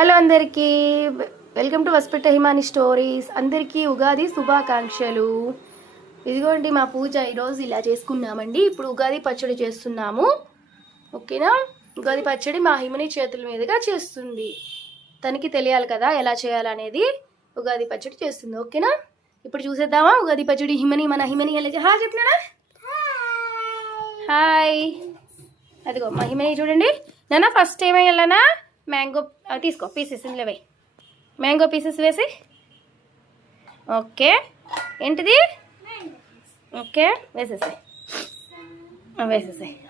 Hello అందరికీ, welcome to వస్పిట Himani stories. అందరికీ ఉగాది శుభాకాంక్షలు. ఇదిగోండి మా పూజ ఈరోజు ఇలా చేసుకున్నామండి. ఇప్పుడు ఉగాది పచ్చడి చేస్తున్నాము. ఓకేనా? ఉగాది పచ్చడి మా హిమని చేతుల మీదుగా చేస్తుంది. తనకి తెలియాలి కదా ఎలా చేయాలనేది. ఉగాది పచ్చడి చేస్తుంది. ఓకేనా? ఇప్పుడు చూసేద్దామా ఉగాది పచ్చడి. మన హిమని ఎలా చెప్పినాడా? హాయ్. అదిగో మా హిమని చూడండి. నాన్న ఫస్ట్ ఏమయ్యాలనా? మ్యాంగో తీసుకో, పీసెస్ ఇందులో వేయి. మ్యాంగో పీసెస్ వేసి. ఓకే, ఏంటిది? ఓకే, వేసేసాయి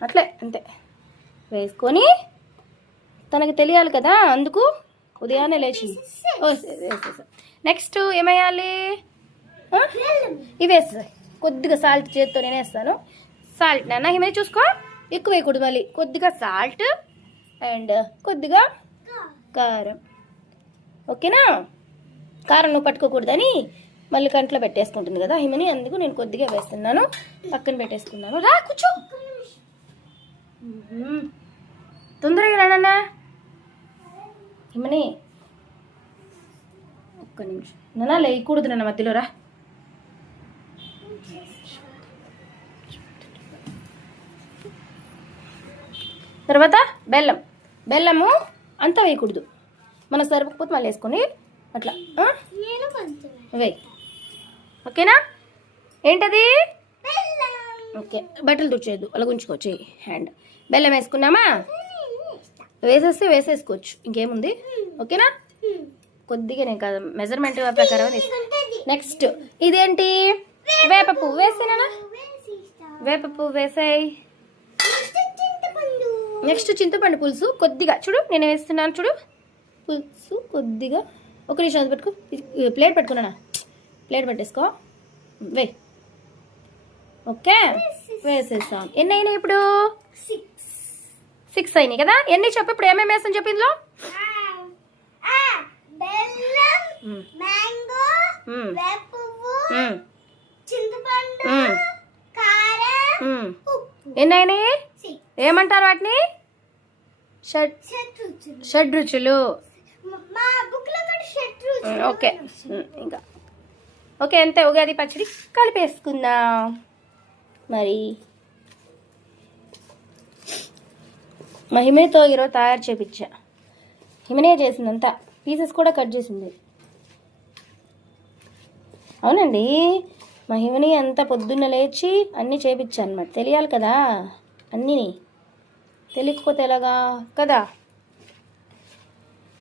అట్లే అంతే. వేసుకొని తనకి తెలియాలి కదా, అందుకు ఉదయాన్నే లేచి వేసేసా. నెక్స్ట్ ఏమేయాలి? ఇవి వేసేసాయి. కొద్దిగా సాల్ట్ చేతితో నేను వేస్తాను. సాల్ట్ నాన్న హిమని చూసుకో, ఎక్కువ వేయకూడదు. మళ్ళీ కొద్దిగా సాల్ట్ అండ్ కొద్దిగా కారం. ఓకేనా? కారం నువ్వు పట్టుకోకూడదని మళ్ళీ కంట్లో పెట్టేసుకుంటుంది కదా హిమని, అందుకు నేను కొద్దిగా వేస్తున్నాను. పక్కన పెట్టేసుకున్నాను. రా కూర్చో, తొందరగా రానన్నా. హిమని ఒక్క నిమిషం నాన్న, లేయకూడదు నాన్న మధ్యలో. రా. తర్వాత బెల్లము అంతా వేయకూడదు, మన సరిపోకపోతే మళ్ళీ వేసుకొని అట్లా వేయి. ఓకేనా? ఏంటది? ఓకే, బట్టలు తుడిచేయద్దు, అలా ఉంచుకోవచ్చు హ్యాండ్. బెల్లం వేసుకున్నామా? వేసేసుకోవచ్చు, ఇంకేముంది. ఓకేనా? కొద్దిగా నేను కాదు, మెజర్మెంట్ ప్రకారం. నెక్స్ట్ ఇదేంటి? వేప పువ్వు వేసేనా? వేప పువ్వు వేసాయి. నెక్స్ట్ చింతపండు పులుసు కొద్దిగా. చూడు నేను వేస్తున్నాను, చూడు. పులుసు కొద్దిగా. ఒక నిమిషం అది పెట్టుకో, ప్లేట్ పెట్టుకున్నానా? ప్లేట్ పెట్టేసుకో, వే. ఓకే, వేసేస్తాం. ఎన్ని అయినాయి ఇప్పుడు? 6 అయినాయి కదా. ఎన్ని చెప్పు ఇప్పుడు, ఏమేమి వేస్తాను చెప్పు ఇందులో. ఎన్ని అయినాయి? ఏమంటారు వాటిని? షడ్ రుచులు. ఓకే, ఇంకా ఓకే అంతే. ఉగాది పచ్చడి కలిపేసుకుందాం. మరి మా హిమనితో ఈరోజు తయారు చేపించా. హిమనే చేసిందంతా, పీసెస్ కూడా కట్ చేసింది. అవునండి, మా హిమని అంతా పొద్దున్న లేచి అన్నీ చేపించా అనమాట. తెలియాలి కదా, అన్నీ తెలియకపోతే ఎలాగా కదా.